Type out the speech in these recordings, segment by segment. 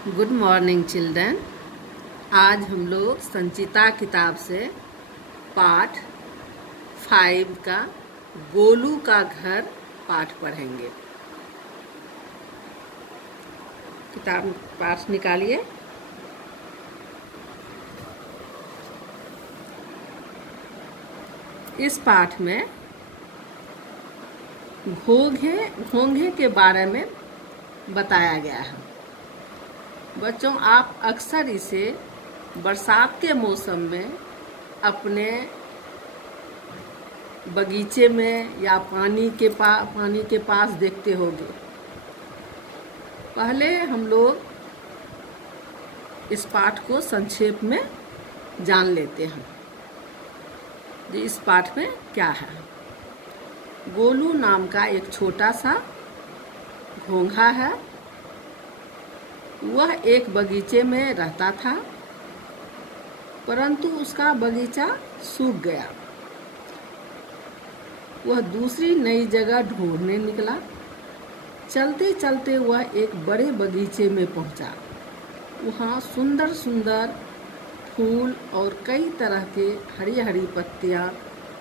Good morning children. आज हम लोग संचिता किताब से पाठ 5 का गोलू का घर पाठ पढ़ेंगे। किताब पाठ निकालिए। इस पाठ में घोंघे के बारे में बताया गया है। बच्चों, आप अक्सर इसे बरसात के मौसम में अपने बगीचे में या पानी के पास देखते होंगे। पहले हम लोग इस पाठ को संक्षेप में जान लेते हैं कि इस पाठ में क्या है। गोलू नाम का एक छोटा सा घोंघा है। वह एक बगीचे में रहता था, परंतु उसका बगीचा सूख गया। वह दूसरी नई जगह ढूंढने निकला। चलते चलते वह एक बड़े बगीचे में पहुंचा। वहाँ सुंदर सुंदर फूल और कई तरह के हरी हरी पत्तियां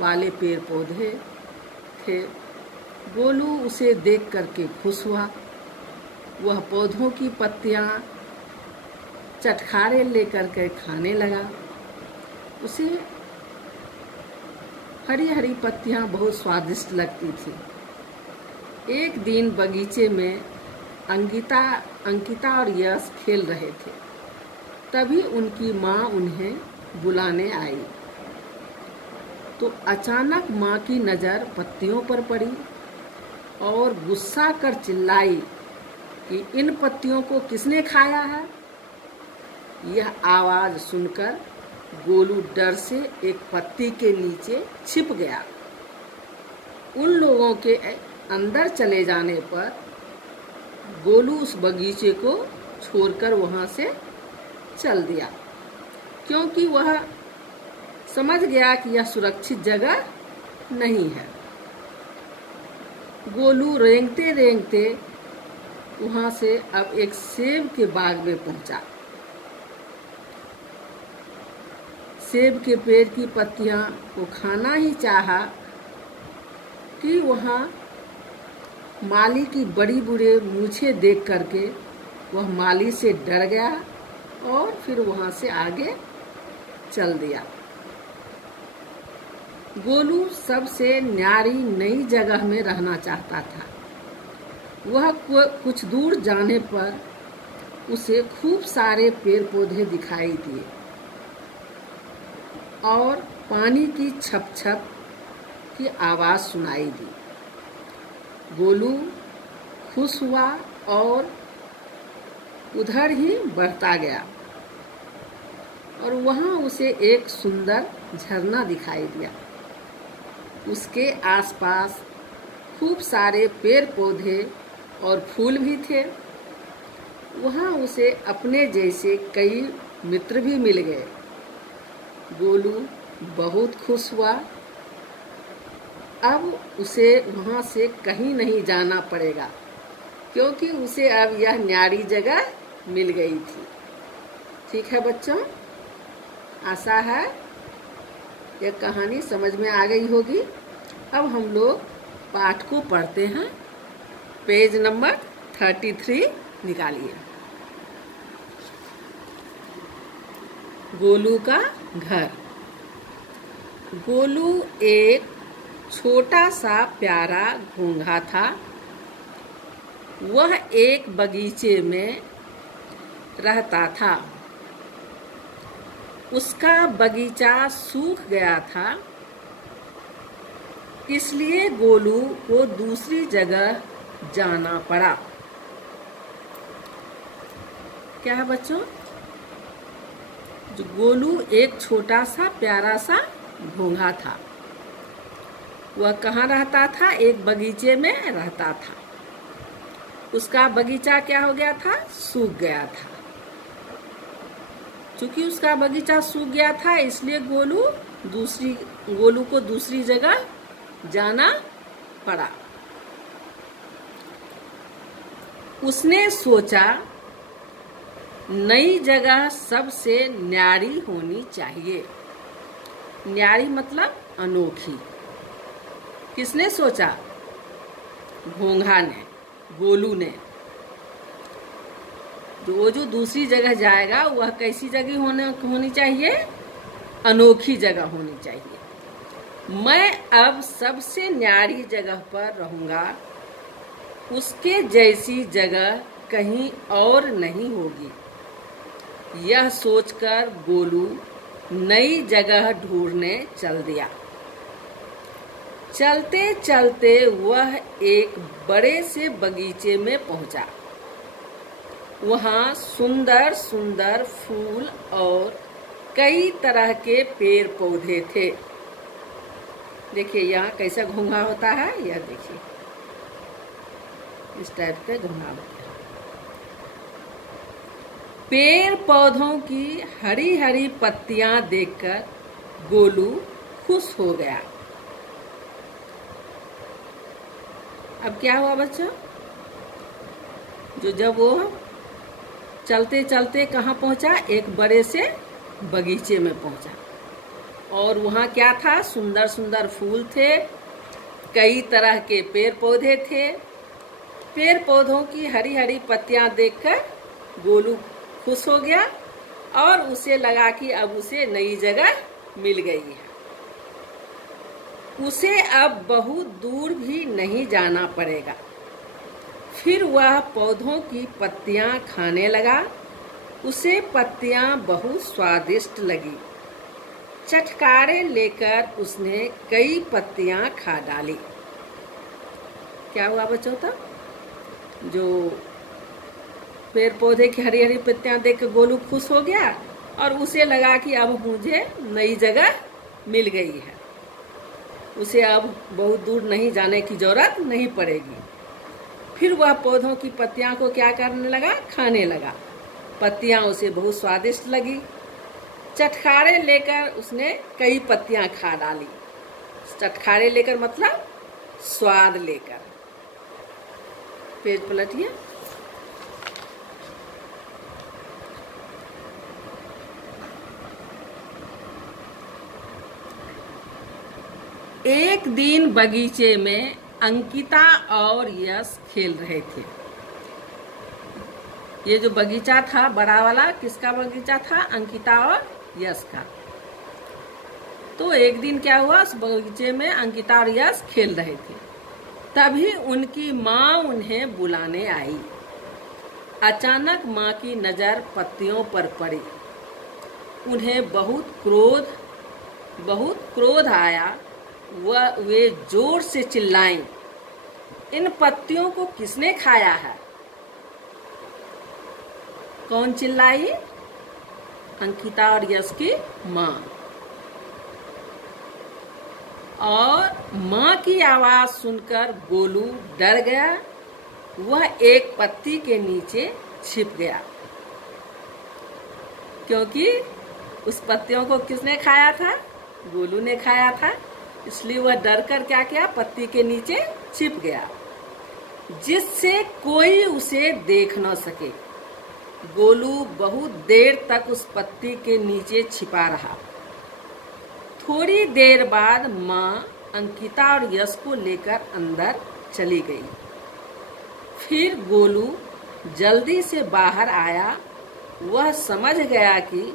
वाले पेड़ पौधे थे। गोलू उसे देख करके खुश हुआ। वह पौधों की पत्तियां चटखारे लेकर के खाने लगा। उसे हरी हरी पत्तियां बहुत स्वादिष्ट लगती थी। एक दिन बगीचे में अंकिता और यश खेल रहे थे। तभी उनकी माँ उन्हें बुलाने आई, तो अचानक माँ की नज़र पत्तियों पर पड़ी और गुस्सा कर चिल्लाई कि इन पत्तियों को किसने खाया है। यह आवाज़ सुनकर गोलू डर से एक पत्ती के नीचे छिप गया। उन लोगों के अंदर चले जाने पर गोलू उस बगीचे को छोड़कर वहां से चल दिया, क्योंकि वह समझ गया कि यह सुरक्षित जगह नहीं है। गोलू रेंगते रेंगते वहां से अब एक सेब के बाग में पहुंचा। सेब के पेड़ की पत्तियां को खाना ही चाहा कि वहां माली की बड़ी बड़ी मूछें देख करके वह माली से डर गया और फिर वहां से आगे चल दिया। गोलू सबसे न्यारी नई जगह में रहना चाहता था। वह कुछ दूर जाने पर उसे खूब सारे पेड़ पौधे दिखाई दिए और पानी की छप छप की आवाज़ सुनाई दी। गोलू खुश हुआ और उधर ही बढ़ता गया और वहाँ उसे एक सुंदर झरना दिखाई दिया। उसके आसपास खूब सारे पेड़ पौधे और फूल भी थे। वहाँ उसे अपने जैसे कई मित्र भी मिल गए। गोलू बहुत खुश हुआ। अब उसे वहाँ से कहीं नहीं जाना पड़ेगा, क्योंकि उसे अब यह न्यारी जगह मिल गई थी। ठीक है बच्चों, आशा है यह कहानी समझ में आ गई होगी। अब हम लोग पाठ को पढ़ते हैं। पेज नंबर 33 निकालिए। गोलू का घर। गोलू एक छोटा सा प्यारा घोंघा था। वह एक बगीचे में रहता था। उसका बगीचा सूख गया था, इसलिए गोलू को दूसरी जगह जाना पड़ा। क्या है बच्चों? जो गोलू एक छोटा सा प्यारा सा घोंघा था। वह कहाँ रहता था? एक बगीचे में रहता था। उसका बगीचा क्या हो गया था? सूख गया था। चूंकि उसका बगीचा सूख गया था, इसलिए गोलू को दूसरी जगह जाना पड़ा। उसने सोचा नई जगह सबसे न्यारी होनी चाहिए। न्यारी मतलब अनोखी। किसने सोचा? घोंघा ने, गोलू ने। जो दूसरी जगह जाएगा वह कैसी जगह होनी चाहिए? अनोखी जगह होनी चाहिए। मैं अब सबसे न्यारी जगह पर रहूंगा, उसके जैसी जगह कहीं और नहीं होगी। यह सोचकर गोलू नई जगह ढूंढने चल दिया। चलते चलते वह एक बड़े से बगीचे में पहुंचा। वहां सुंदर सुंदर फूल और कई तरह के पेड़ पौधे थे। देखिए यहाँ कैसा घोंघा होता है, यह देखिए इस टाइप के घोंघा होता है। पेड़ पौधों की हरी हरी पत्तियां देखकर गोलू खुश हो गया। अब क्या हुआ बच्चों? जब वो चलते चलते कहाँ पहुंचा? एक बड़े से बगीचे में पहुंचा। और वहाँ क्या था? सुंदर सुंदर फूल थे, कई तरह के पेड़ पौधे थे। पेड़ पौधों की हरी हरी पत्तियां देखकर गोलू खुश हो गया और उसे लगा कि अब उसे नई जगह मिल गई है। उसे अब बहुत दूर भी नहीं जाना पड़ेगा। फिर वह पौधों की पत्तियां खाने लगा। उसे पत्तियां बहुत स्वादिष्ट लगी। चटकारे लेकर उसने कई पत्तियां खा डाली। क्या हुआ बच्चों? तब जो पेड़ पौधे की हरी हरी पत्तियां देख कर गोलू खुश हो गया और उसे लगा कि अब मुझे नई जगह मिल गई है। उसे अब बहुत दूर नहीं जाने की जरूरत नहीं पड़ेगी। फिर वह पौधों की पत्तियां को क्या करने लगा? खाने लगा। पत्तियां उसे बहुत स्वादिष्ट लगी। चटखारे लेकर उसने कई पत्तियां खा डाली। चटखारे लेकर मतलब स्वाद लेकर। पेज पलटिए। एक दिन बगीचे में अंकिता और यश खेल रहे थे। ये जो बगीचा था बड़ा वाला, किसका बगीचा था? अंकिता और यश का। तो एक दिन क्या हुआ? उस बगीचे में अंकिता और यश खेल रहे थे। तभी उनकी माँ उन्हें बुलाने आई। अचानक माँ की नजर पत्तियों पर पड़ी। उन्हें बहुत क्रोध आया। वे जोर से चिल्लाईं, इन पत्तियों को किसने खाया है? कौन चिल्लाई? अंकिता और यश की माँ। और माँ की आवाज सुनकर गोलू डर गया। वह एक पत्ती के नीचे छिप गया, क्योंकि उस पत्तियों को किसने खाया था? गोलू ने खाया था। इसलिए वह डरकर क्या किया? पत्ती के नीचे छिप गया, जिससे कोई उसे देख न सके। गोलू बहुत देर तक उस पत्ती के नीचे छिपा रहा। थोड़ी देर बाद माँ अंकिता और यश को लेकर अंदर चली गई। फिर गोलू जल्दी से बाहर आया। वह समझ गया कि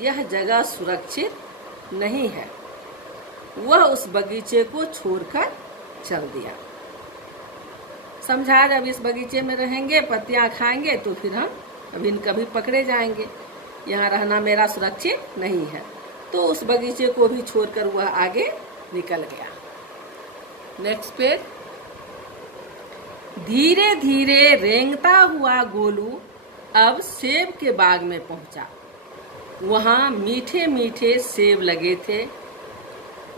यह जगह सुरक्षित नहीं है। वह उस बगीचे को छोड़कर चल दिया। समझा, जब इस बगीचे में रहेंगे, पत्तियां खाएंगे, तो फिर हम कभी पकड़े जाएंगे। यहाँ रहना मेरा सुरक्षित नहीं है। तो उस बगीचे को भी छोड़कर वह आगे निकल गया। Next page. धीरे धीरे रेंगता हुआ गोलू अब सेब के बाग में पहुंचा। वहां मीठे मीठे सेब लगे थे।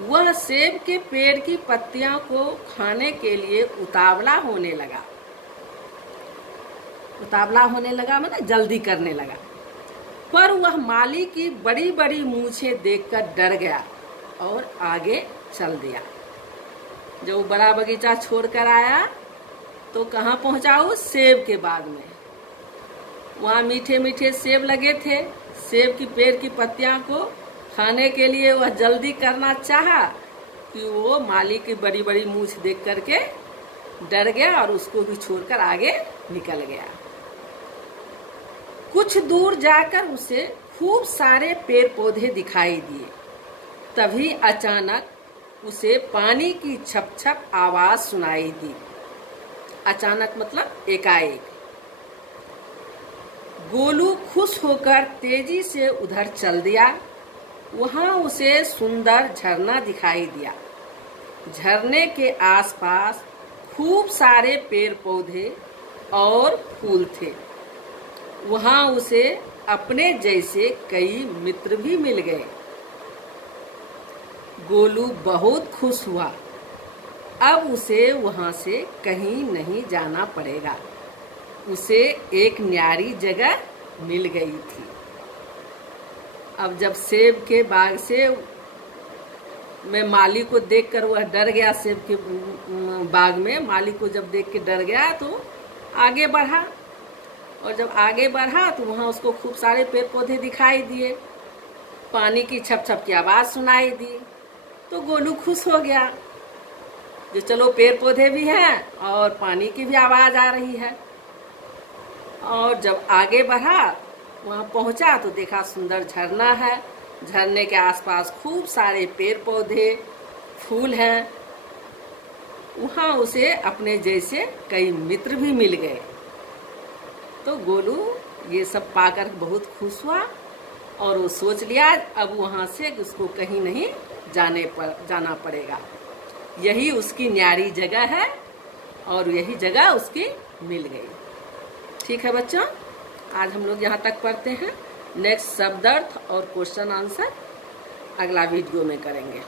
वह सेब के पेड़ की पत्तियों को खाने के लिए उतावला होने लगा। उतावला होने लगा मतलब जल्दी करने लगा। पर वह माली की बड़ी बड़ी मूछें देखकर डर गया और आगे चल दिया। जब बड़ा बगीचा छोड़कर आया तो कहाँ पहुंचा? उस सेब के बाग में। वहाँ मीठे मीठे सेब लगे थे। सेब की पेड़ की पत्तियां को खाने के लिए वह जल्दी करना चाहा कि वो माली की बड़ी बड़ी मूछ देख करके डर गया और उसको भी छोड़कर आगे निकल गया। कुछ दूर जाकर उसे खूब सारे पेड़ पौधे दिखाई दिए। तभी अचानक उसे पानी की छप छप आवाज सुनाई दी। अचानक मतलब एकाएक। गोलू खुश होकर तेजी से उधर चल दिया। वहां उसे सुंदर झरना दिखाई दिया। झरने के आसपास खूब सारे पेड़ पौधे और फूल थे। वहां उसे अपने जैसे कई मित्र भी मिल गए। गोलू बहुत खुश हुआ। अब उसे वहां से कहीं नहीं जाना पड़ेगा। उसे एक न्यारी जगह मिल गई थी। अब जब सेब के बाग से में माली को देखकर वह डर गया। सेब के बाग में माली को जब देख के डर गया तो आगे बढ़ा। और जब आगे बढ़ा तो वहां उसको खूब सारे पेड़ पौधे दिखाई दिए। पानी की छप छप की आवाज सुनाई दी। तो गोलू खुश हो गया जो चलो पेड़ पौधे भी हैं और पानी की भी आवाज आ रही है। और जब आगे बढ़ा वहां पहुंचा तो देखा सुंदर झरना है। झरने के आसपास खूब सारे पेड़ पौधे फूल हैं। वहां उसे अपने जैसे कई मित्र भी मिल गए। तो गोलू ये सब पाकर बहुत खुश हुआ और वो सोच लिया अब वहां से उसको कहीं नहीं जाना पड़ेगा। यही उसकी न्यारी जगह है और यही जगह उसकी मिल गई। ठीक है बच्चों, आज हम लोग यहाँ तक पढ़ते हैं। नेक्स्ट शब्दार्थ और क्वेश्चन आंसर अगला वीडियो में करेंगे।